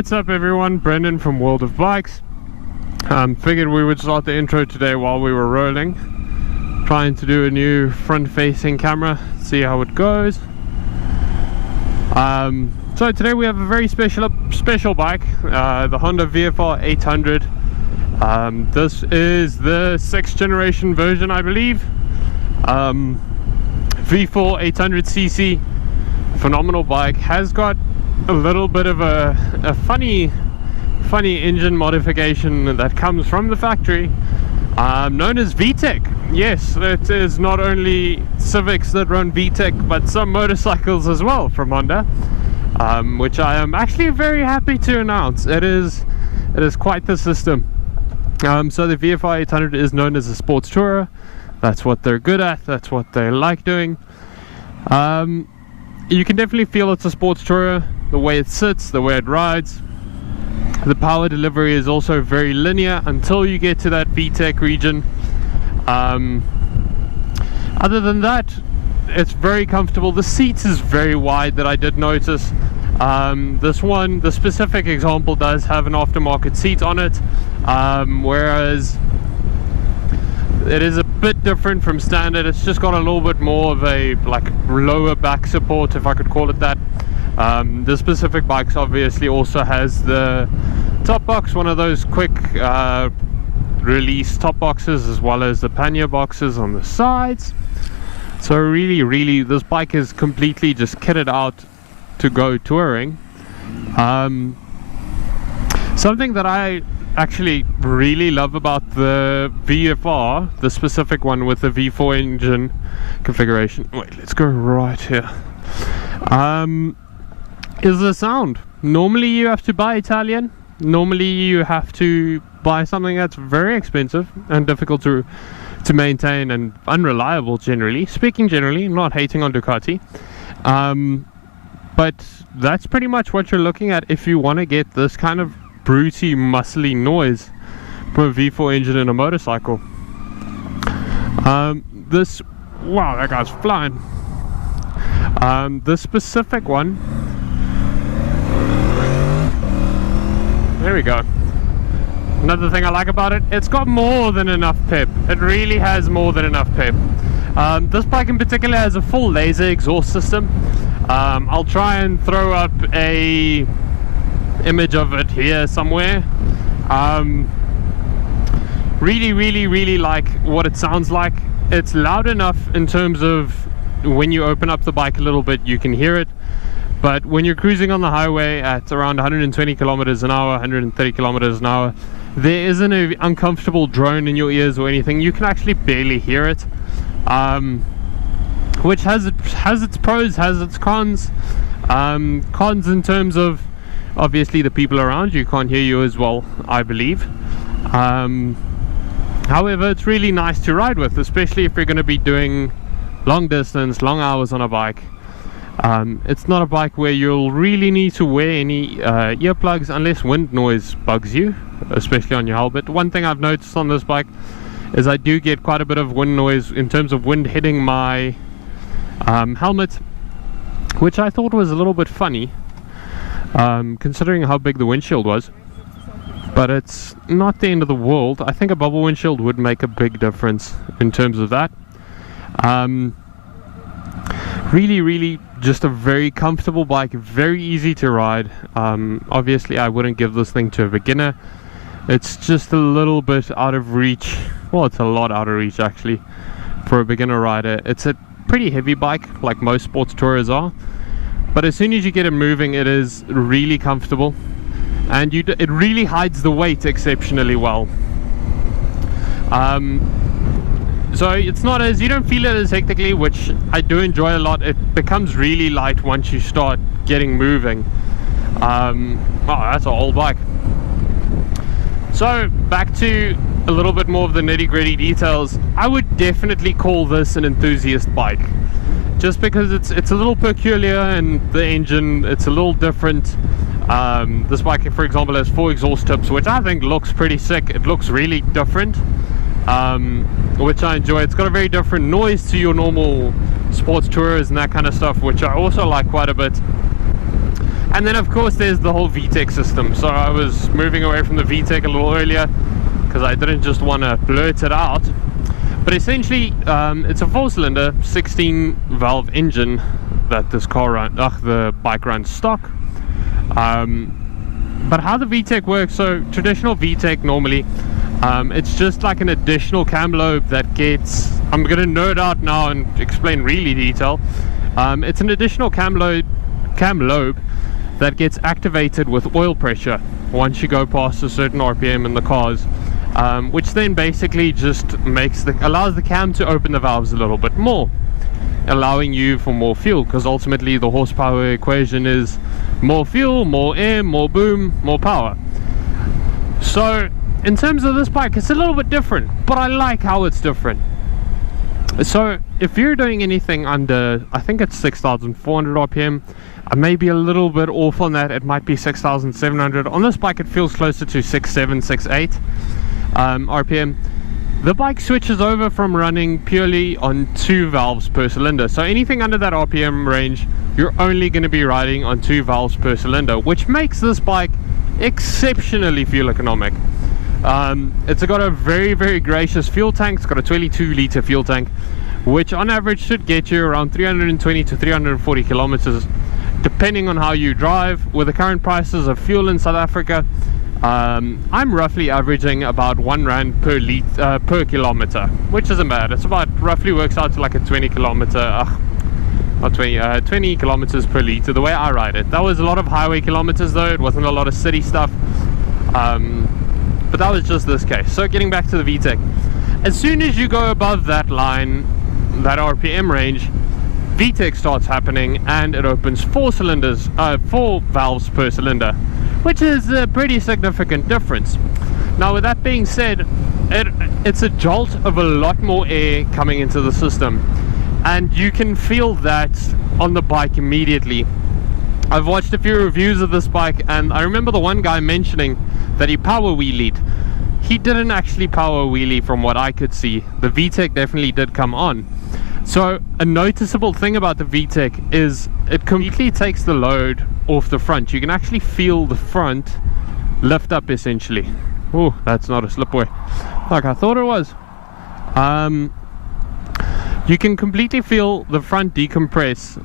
What's up everyone, Brendan from World of Bikes. Figured we would start the intro today while we were rolling. Trying to do a new front-facing camera, see how it goes. So today we have a very special bike, the Honda VFR800. This is the 6th generation version, I believe. V4 800cc, phenomenal bike. Has got a little bit of a funny engine modification that comes from the factory, known as Vtec. Yes, it is not only Civics that run Vtec, but some motorcycles as well from Honda, which I am actually very happy to announce. It is quite the system. So the VFR800 is known as a sports tourer. That's what they're good at, that's what they like doing. You can definitely feel it's a sports tourer, the way it sits, the way it rides. The power delivery is also very linear until you get to that Vtec region. Other than that, it's very comfortable. The seats is very wide, that I did notice. The specific example does have an aftermarket seat on it, whereas it is a bit different from standard. It's just got a little bit more of a lower back support, if I could call it that. The specific bikes obviously also has the top box, one of those quick release top boxes, as well as the pannier boxes on the sides. So really this bike is completely just kitted out to go touring. Something that I actually really love about the VFR, the specific one with the V4 engine configuration, wait, let's go right here, is the sound. Normally you have to buy Italian, normally you have to buy something that's very expensive and difficult to maintain and unreliable generally. Speaking generally, I'm not hating on Ducati, but that's pretty much what you're looking at if you want to get this kind of brutey, muscly noise from a V4 engine in a motorcycle. Wow, that guy's flying. This specific one, there we go. Another thing I like about it, it's got more than enough pep. It really has more than enough pep. This bike in particular has a full laser exhaust system. I'll try and throw up a image of it here somewhere. Really like what it sounds like. It's loud enough in terms of when you open up the bike a little bit, you can hear it. But when you're cruising on the highway at around 120 kilometers an hour, 130 kilometers an hour, there isn't an uncomfortable drone in your ears or anything. You can actually barely hear it, which has its pros, has its cons. Cons in terms of obviously the people around you can't hear you as well, I believe. However, it's really nice to ride with, especially if you're going to be doing long distance, long hours on a bike. It's not a bike where you'll really need to wear any earplugs unless wind noise bugs you, especially on your helmet. One thing I've noticed on this bike is I do get quite a bit of wind noise in terms of wind hitting my helmet, which I thought was a little bit funny, considering how big the windshield was. But it's not the end of the world. I think a bubble windshield would make a big difference in terms of that. Really just a very comfortable bike, very easy to ride. Obviously I wouldn't give this thing to a beginner. It's just a little bit out of reach. Well, it's a lot out of reach actually for a beginner rider. It's a pretty heavy bike, like most sports tourers are, but as soon as you get it moving, it is really comfortable, and it really hides the weight exceptionally well. So it's not as, you don't feel it as hectically, which I do enjoy a lot. It becomes really light once you start getting moving. Oh, that's an old bike. So back to a little bit more of the nitty-gritty details. I would definitely call this an enthusiast bike, just because it's a little peculiar, and the engine, it's a little different. This bike, for example, has 4 exhaust tips, which I think looks pretty sick. It looks really different, which I enjoy. It's got a very different noise to your normal sports tourers and that kind of stuff, which I also like quite a bit. And then of course there's the whole Vtec system. So I was moving away from the Vtec a little earlier because I didn't just want to blurt it out. But essentially it's a 4-cylinder 16 valve engine that this the bike runs stock. But how the Vtec works, so traditional Vtec normally, it's just like an additional cam lobe that gets, I'm going to nerd out now and explain really detail. It's an additional cam lobe that gets activated with oil pressure once you go past a certain RPM in the cars, which then basically just allows the cam to open the valves a little bit more, allowing you for more fuel, because ultimately the horsepower equation is more fuel, more air, more boom, more power. So in terms of this bike, it's a little bit different, but I like how it's different. So if you're doing anything under, I think it's 6,400 RPM, I may be a little bit off on that, it might be 6,700. On this bike it feels closer to 6.7, 6.8 RPM. The bike switches over from running purely on 2 valves per cylinder. So anything under that RPM range, you're only going to be riding on 2 valves per cylinder, which makes this bike exceptionally fuel economic. It's got a very, very gracious fuel tank. It's got a 22-litre fuel tank, which on average should get you around 320 to 340 kilometers, depending on how you drive. With the current prices of fuel in South Africa, I'm roughly averaging about R1 per kilometer, which isn't bad. It's about, roughly works out to like a 20 kilometers per litre, the way I ride it. That was a lot of highway kilometers though, it wasn't a lot of city stuff. But that was just this case. So getting back to the Vtec, as soon as you go above that line, that RPM range, Vtec starts happening and it opens 4 valves per cylinder, which is a pretty significant difference. Now with that being said, it's a jolt of a lot more air coming into the system, and you can feel that on the bike immediately. I've watched a few reviews of this bike, and I remember the one guy mentioning that he power wheelied. He didn't actually power wheelie from what I could see. The Vtec definitely did come on. So a noticeable thing about the Vtec is it completely takes the load off the front. You can actually feel the front lift up essentially. Oh, that's not a slipway like I thought it was. You can completely feel the front decompress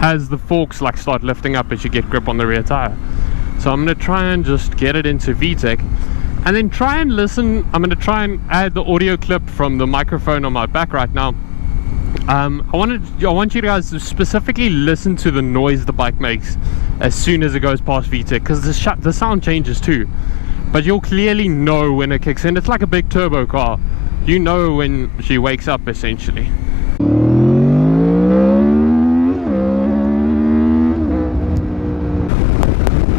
as the forks like start lifting up as you get grip on the rear tire. So I'm going to try and just get it into Vtec and then try and listen. I'm going to try and add the audio clip from the microphone on my back right now. I want you guys to specifically listen to the noise the bike makes as soon as it goes past Vtec, because the sound changes too, but you'll clearly know when it kicks in. It's like a big turbo car. You know when she wakes up essentially.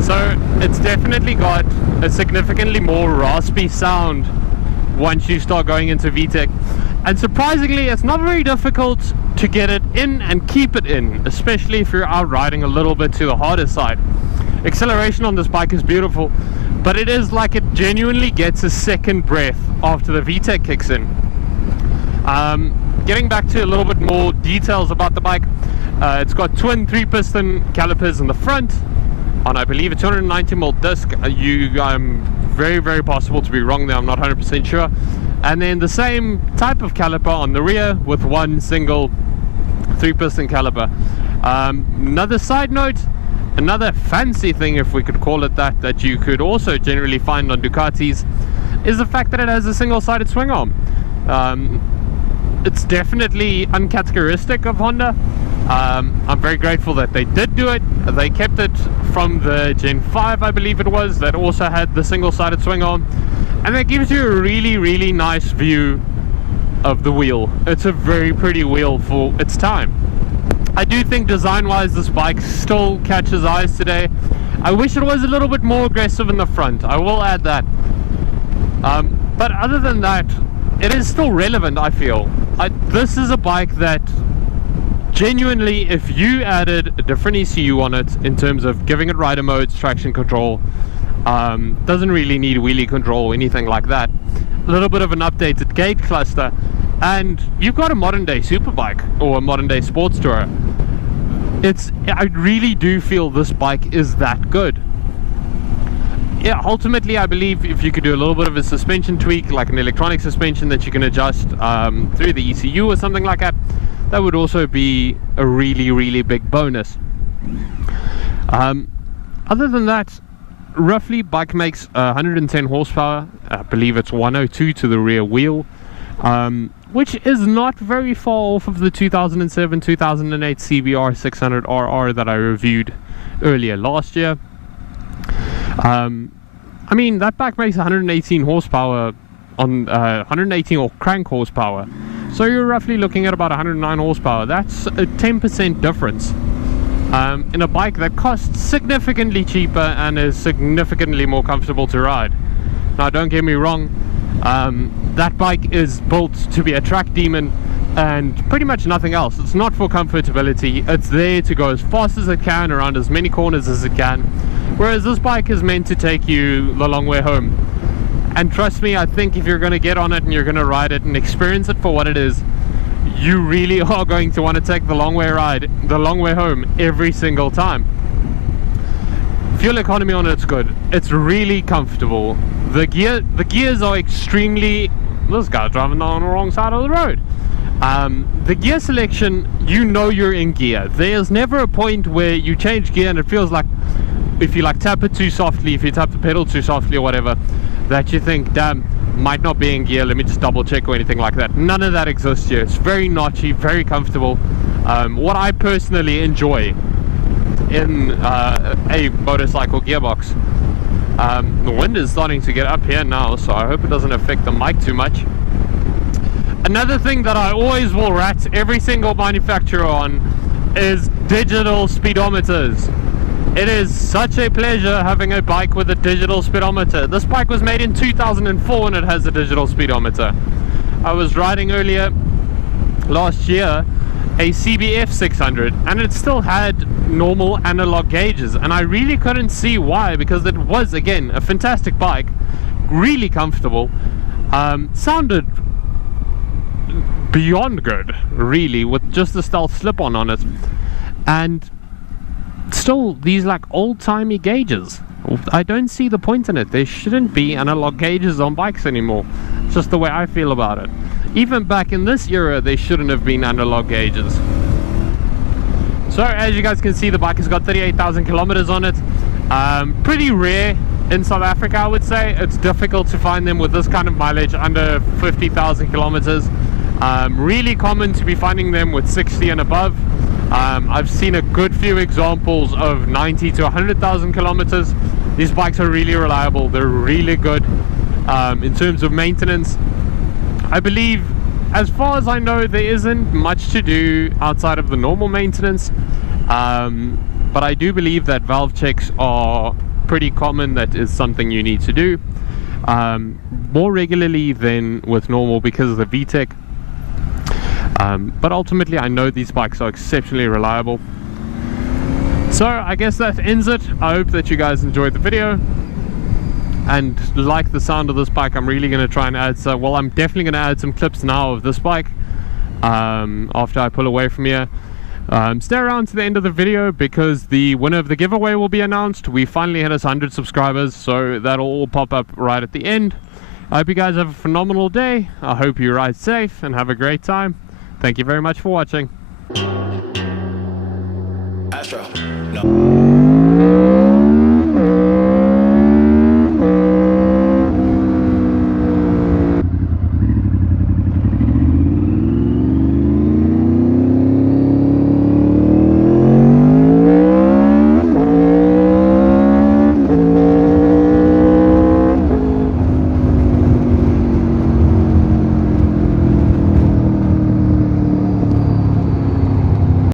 So it's definitely got a significantly more raspy sound once you start going into Vtec, and surprisingly it's not very difficult to get it in and keep it in, especially if you're out riding a little bit to the harder side. Acceleration on this bike is beautiful, but it is like it genuinely gets a second breath after the Vtec kicks in. Getting back to a little bit more details about the bike, it's got twin 3-piston calipers in the front on, I believe, a 290mm disc. Very, very possible to be wrong there, I'm not 100% sure. And then the same type of caliper on the rear with one single 3-piston caliper. Another side note, another fancy thing, if we could call it that, that you could also generally find on Ducatis is the fact that it has a single-sided swing arm. It's definitely uncharacteristic of Honda. I'm very grateful that they did do it. They kept it from the Gen 5, I believe it was, that also had the single-sided swing arm, and that gives you a really, really nice view of the wheel. It's a very pretty wheel for its time. I do think design-wise this bike still catches eyes today. I wish it was a little bit more aggressive in the front, I will add that. But other than that, it is still relevant, I feel. This is a bike that genuinely, if you added a different ECU on it in terms of giving it rider modes, traction control, doesn't really need wheelie control or anything like that, a little bit of an updated gate cluster, and you've got a modern day superbike or a modern day sports tourer. I really do feel this bike is that good. Yeah, ultimately I believe if you could do a little bit of a suspension tweak, like an electronic suspension that you can adjust through the ECU or something like that, that would also be a really big bonus. Other than that, roughly bike makes 110 horsepower. I believe it's 102 to the rear wheel, which is not very far off of the 2007-2008 CBR 600RR that I reviewed earlier last year. I mean, that bike makes 118 horsepower on 118 or crank horsepower, so you're roughly looking at about 109 horsepower. That's a 10% difference in a bike that costs significantly cheaper and is significantly more comfortable to ride. Now, don't get me wrong, that bike is built to be a track demon and pretty much nothing else. It's not for comfortability. It's there to go as fast as it can around as many corners as it can, whereas this bike is meant to take you the long way home. And trust me, I think if you're going to get on it and you're going to ride it and experience it for what it is, you really are going to want to take the long way home every single time. Fuel economy on it's good. It's really comfortable. The gears are extremely... This guy's driving on the wrong side of the road. The gear selection, you know you're in gear. There's never a point where you change gear and it feels like, if you like tap it too softly, if you tap the pedal too softly or whatever, that you think, damn, might not be in gear, let me just double check or anything like that. None of that exists here. It's very notchy, very comfortable. What I personally enjoy in a motorcycle gearbox. The wind is starting to get up here now, so I hope it doesn't affect the mic too much. Another thing that I always will rat every single manufacturer on is digital speedometers. It is such a pleasure having a bike with a digital speedometer. This bike was made in 2004 and it has a digital speedometer. I was riding earlier last year a CBF800 and it still had normal analog gauges, and I really couldn't see why, because it was, again, a fantastic bike, really comfortable, sounded beyond good, really, with just the stealth slip-on on it, and still these like old-timey gauges. I don't see the point in it. There shouldn't be analog gauges on bikes anymore. It's just the way I feel about it. Even back in this era, there shouldn't have been analog gauges. So as you guys can see, the bike has got 38,000 kilometers on it. Pretty rare in South Africa, I would say. It's difficult to find them with this kind of mileage under 50,000 kilometers. Really common to be finding them with 60 and above. I've seen a good few examples of 90 to 100,000 kilometers. These bikes are really reliable. They're really good in terms of maintenance. I believe, as far as I know, there isn't much to do outside of the normal maintenance, but I do believe that valve checks are pretty common. That is something you need to do more regularly than with normal because of the Vtec. But ultimately I know these bikes are exceptionally reliable. So I guess that ends it. I hope that you guys enjoyed the video and like the sound of this bike. I'm really going to try and add some, well, I'm definitely going to add some clips now of this bike after I pull away from here. Stay around to the end of the video because the winner of the giveaway will be announced. We finally hit us 100 subscribers, so that'll all pop up right at the end. I hope you guys have a phenomenal day. I hope you ride safe and have a great time. Thank you very much for watching. Astro.